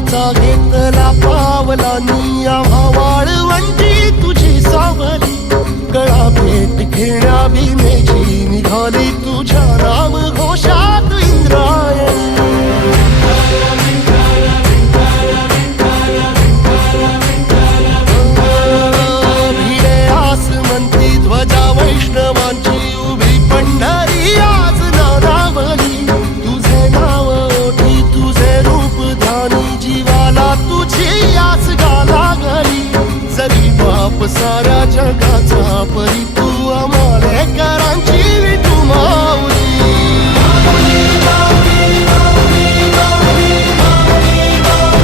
वारीचा घेतला पावलांनी आम्हा वाळवंटी तुझी सावली गळा भेट घेण्या भीमेची निघाली तुझ्या नाम घोषात इंद्रायणी भिडे आसमंती ध्वजा वैष्णवांची उभी पंढरी आज नानावली तुझे नाव ओठी तुझे रूप ध्यानी जीवाला तुझी आस गाला घरी जरी बाप साऱ्या जगाचा परित